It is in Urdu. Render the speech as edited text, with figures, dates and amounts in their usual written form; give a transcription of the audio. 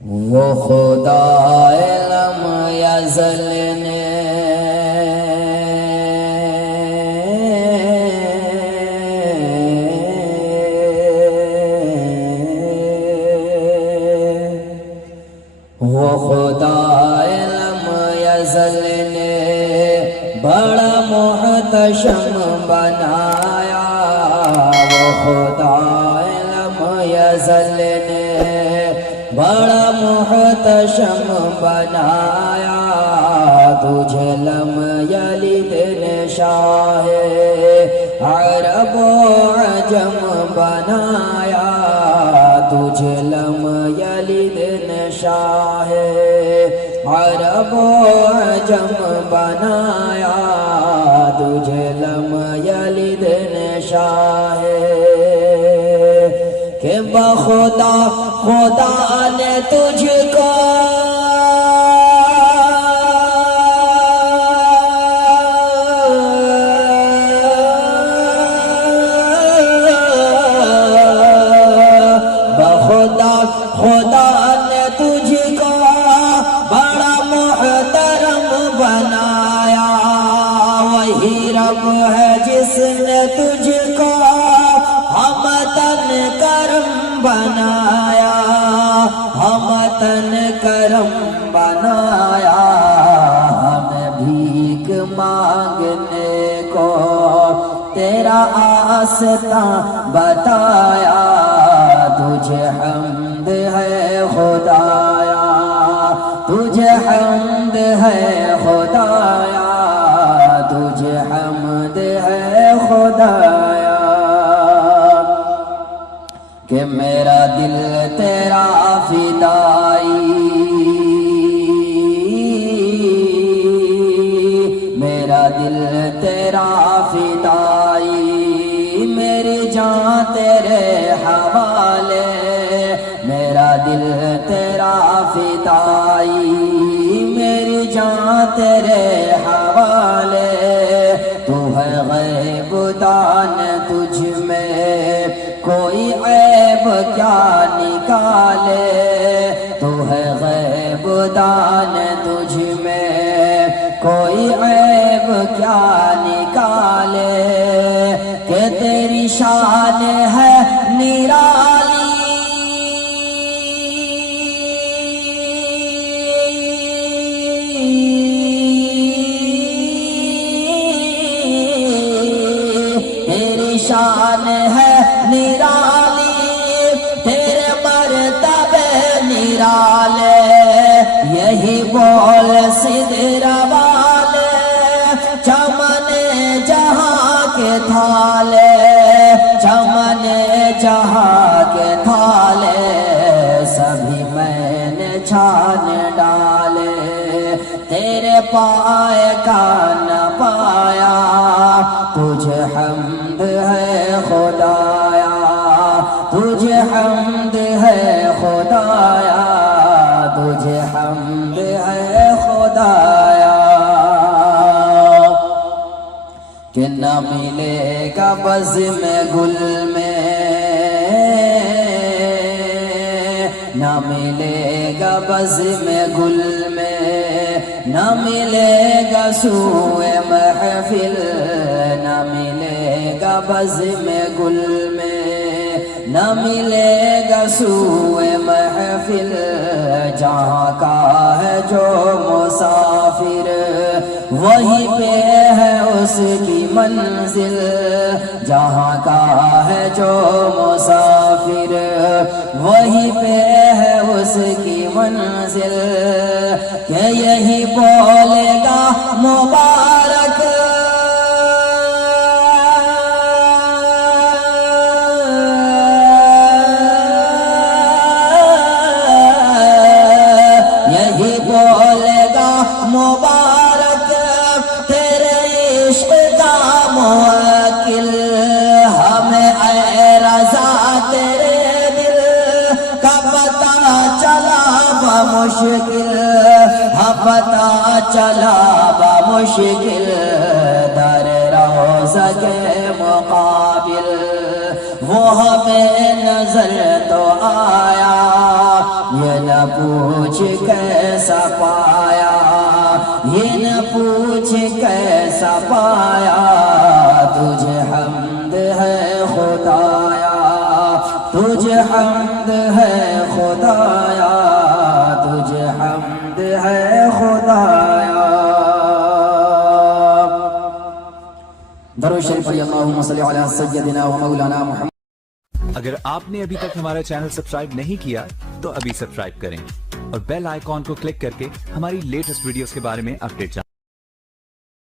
وہ خدا لم یزل نے وہ خدا لم یزل نے بڑا محتشم بنایا، وہ خدا لم یزل نے بڑا محتشم بنایا، تجھے لم یلد نے شاہ عرب و عجم بنایا، تجھے لم یلد نے شاہ عرب و عجم بنایا، تجھے لم یلد نے شاہ کہ بخدا خدا نے تجھ کو بخدا خدا نے تجھ کو بڑا محترم بنایا، وہی رب ہے جس نے تجھ کو ہمتن کرم بنایا، ہمتن کرم بنایا، ہمیں بھیک مانگنے کو تیرا آستاں بتایا، تجھے حمد ہے خدایا، تجھے حمد ہے خدایا، تجھے حمد ہے خدایا کہ میرا دل تیرا فدائی، میرا دل تیرا فدائی، میری جان تیرے حوالے، میرا دل تیرا فدائی، میری جان تیرے حوالے، تو ہے غیب دان، تجھ میں کوئی عیب کیا نکالے، تو ہے غیب دان، تجھ میں کوئی عیب کیا نکالے، کہ تیری شان ہے نرالی، تیری شان ہے نرالی، تیرے مرتبے نرالے، یہی بول سدر والے، چمن جہاں کے تھالے، چمن جہاں کے تھالے، سبھی میں نے چھان ڈالے، تیرے پائے کا نہ پایا، تجھے حمد ہے خدایا، تجھے حمد ہے خدایا، تجھے حمد ہے خدایا کہ نہ ملے گا بزم گل میں، نہ ملے گا بزم گل میں، نہ ملے گا سوئے محفل، نہ ملے گا بزم گل میں، نہ ملے گا سوئے محفل، جہاں کا ہے جو مسافر وہیں پہ ہے اس کی منزل، جہاں کا ہے جو مسافر وہیں پہ ہے اس کی منزل، کہ یہی بولے گا مبارک مبارک، تیرے عشق کا موکل، ہمیں اے رضا تیرے دل کا پتہ چلا بمشکل، پتہ چلا بمشکل، در روضہ کے مقابل وہ ہمیں نظر تو آیا، یہ نہ پوچھ کیسا پایا، یہ نہ پوچھ کیسا پایا، تجھے حمد ہے خدایا، تجھے حمد ہے خدایا، تجھے حمد ہے خدایا۔ درود شریف پڑھیے، اللہم صلی علی سیدنا و مولانا محمد۔ اگر آپ نے ابھی تک ہمارا چینل سبسکرائب نہیں کیا تو ابھی سبسکرائب کریں اور بیل آئیکن کو کلک کر کے ہماری لیٹسٹ ویڈیوز کے بارے میں اپڈیٹ جانیں۔